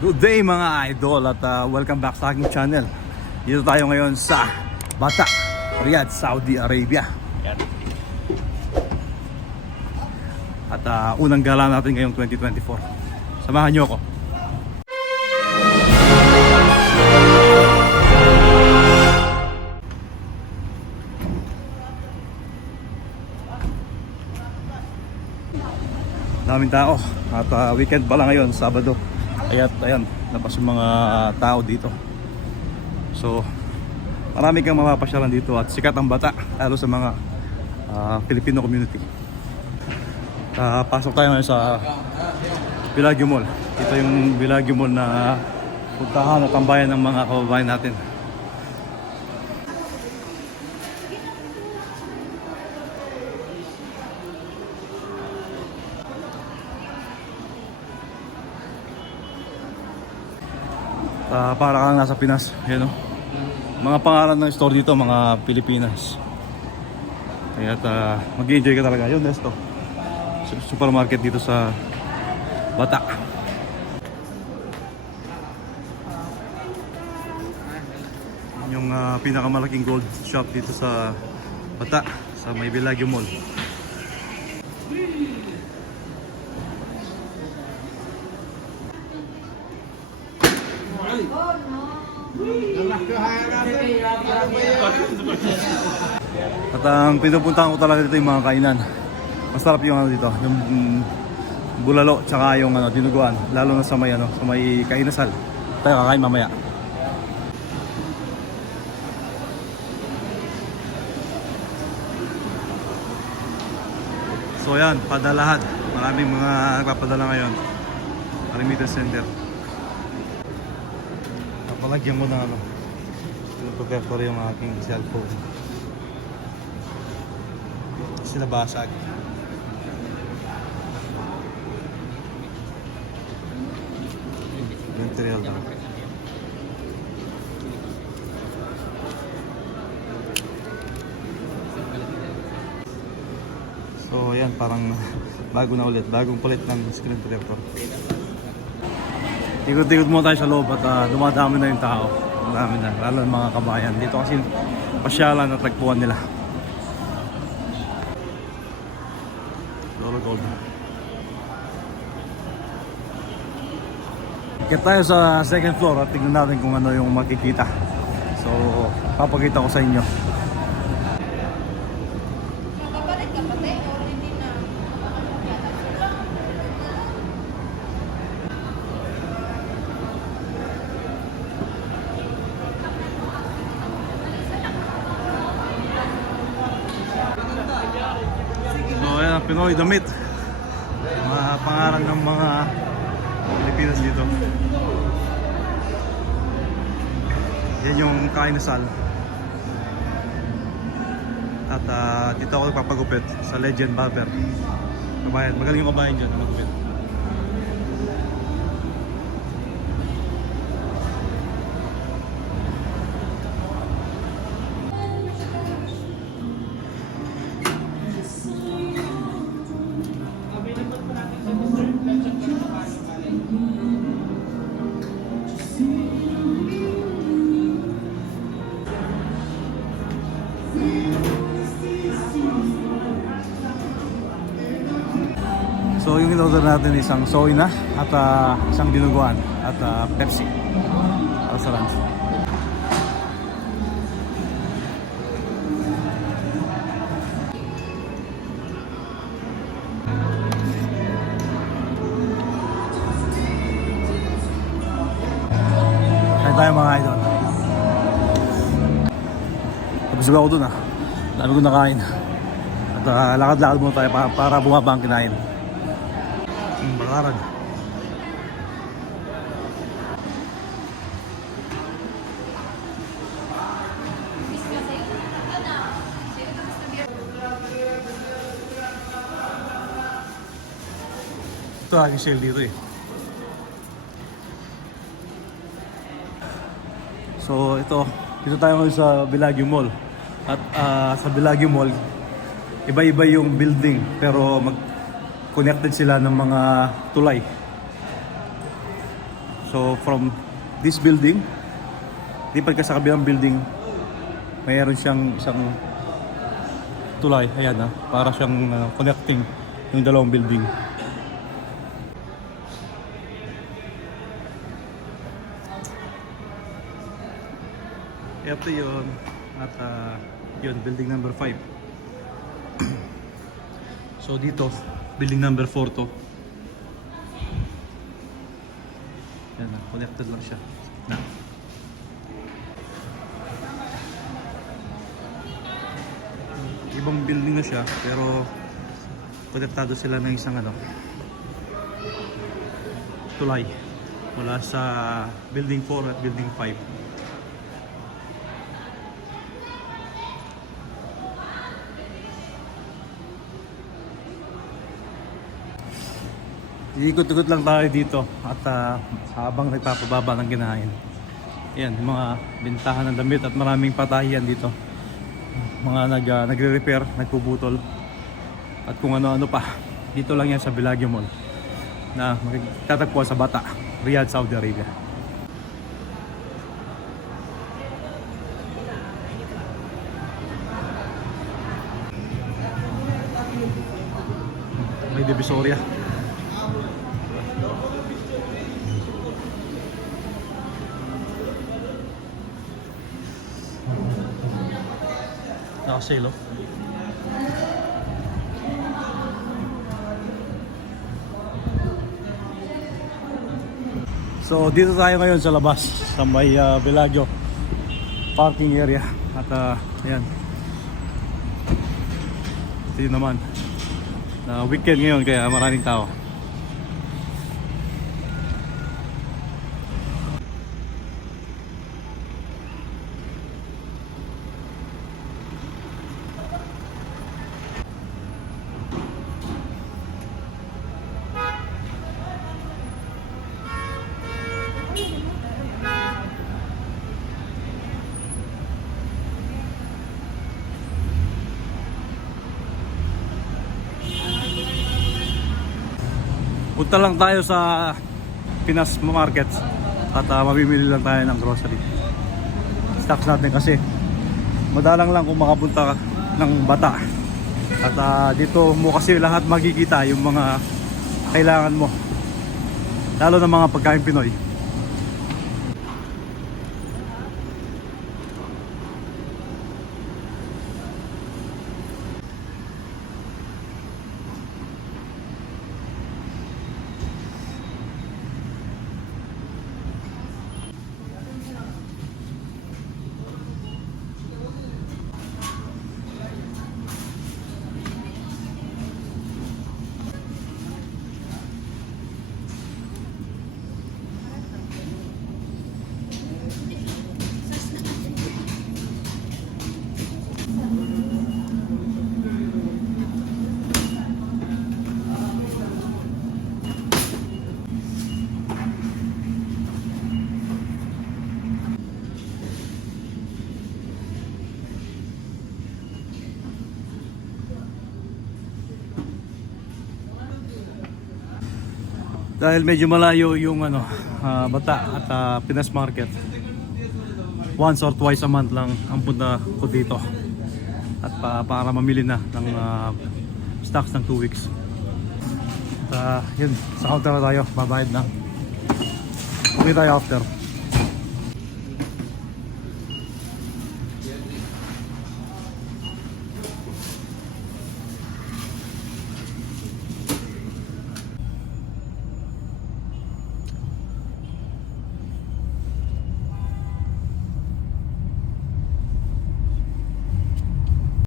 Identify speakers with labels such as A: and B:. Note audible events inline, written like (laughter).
A: Good day mga idol at uh, welcome back sa aking channel. Dito tayo ngayon sa Bata, Riyadh, Saudi Arabia. Yan. At uh, unang gala natin ngayong 2024. Samahan niyo ako. Daming tao at uh, weekend pala ngayon, Sabado. Kaya ayan, labas yung mga tao dito. So, marami kang mapapasyalan dito at sikat ang bata lalo sa mga uh, Filipino community. Uh, pasok tayo ngayon sa Villagio Mall. Ito yung Villagio Mall na puntahan at tambayan ng mga kababayan natin. Ah, para kang nasa Pinas. Yan o. Mga pangalan ng store dito, mga Pilipinas. Kaya uh, mag-enjoy ka talaga. Yun, Nesto. Su- Supermarket dito sa Bata. Yung ah, pinakamalaking gold shop dito sa Bata, sa May Villagio Mall. At ang pinupuntahan ko talaga dito yung mga kainan. Masarap yung ano dito, yung mm, bulalo tsaka yung ano dinuguan, lalo na sa may ano, sa may kainasal. Tayo kakain mamaya. So yan, padalahan. Maraming mga nagpapadala ngayon. Remittance center. Napalagyan mo na ano. Protector yung aking cellphone. Sila basag. Material lang. So ayan, parang (laughs) bago na ulit. Bagong palit ng screen protector. Ikot-ikot muna tayo sa loob at ah, dumadami na yung tao. Ang dami na, lalo mga kabayan. Dito kasi pasyalan at tagpuan nila. Kaya tayo sa second floor at tignan natin kung ano yung makikita. So, papakita ko sa inyo. Babalik ka pa tayo or hindi na? So, ayan ang Pinoy damit. Mga pangalan ng mga Pilipinas dito. Yan yung kainasal. At ah, dito ako nagpapagupit sa Legend Barber. Kabayan, magaling yung kabayan dyan magupit. In-order natin isang soy na at ah, isang dinuguan at ah, Pepsi. Para sa lunch. Kain tayo mga idol. Tapos ako dun ah. Dami ko nakain. At ah, lakad-lakad muna tayo para, para bumaba ang kinain. Bakaran. Ito aking sale dito eh. So ito, dito tayo ngayon sa Villagio Mall. At ah, sa Villagio Mall, iba-iba yung building pero mag connected sila ng mga tulay. So from this building, lipat ka sa kabilang building, mayroon siyang isang tulay, ayan na, para siyang uh, connecting yung dalawang building. Ito yun, at uh, yun, building number 5. (clears throat) so dito, building number 4 to. Yan na, connected lang siya. Na. Ibang building na siya, pero konektado sila ng isang ano, tulay mula sa building 4 at building 5. Iikot-ikot lang tayo dito at ah, habang nagpapababa ng ginahin. Yan, mga bintahan ng damit at maraming patahiyan dito. Mga nag, ah, nagre-repair, nagpuputol. At kung ano-ano pa. Dito lang yan sa Bellagio Mall na magtatagpuan sa Bata, Riyadh, Saudi Arabia. May divisoria. Nakasale oh. So dito tayo ngayon sa labas sa may uh, Bellagio parking area. At uh, ayan. Ito naman. Na weekend ngayon kaya maraming tao Punta lang tayo sa Pinas Market at uh, mamimili lang tayo ng grocery. Stocks natin kasi madalang lang kung makapunta ka ng bata. At ah, dito mo kasi lahat magkikita yung mga kailangan mo. Lalo ng mga pagkain Pinoy. dahil medyo malayo yung ano uh, bata at uh, Pinas Market. Once or twice a month lang ang punta ko dito. At pa, para mamili na ng uh, stocks ng 2 weeks. At uh, yun sa counter na tayo. Babayad na. Okay tayo after.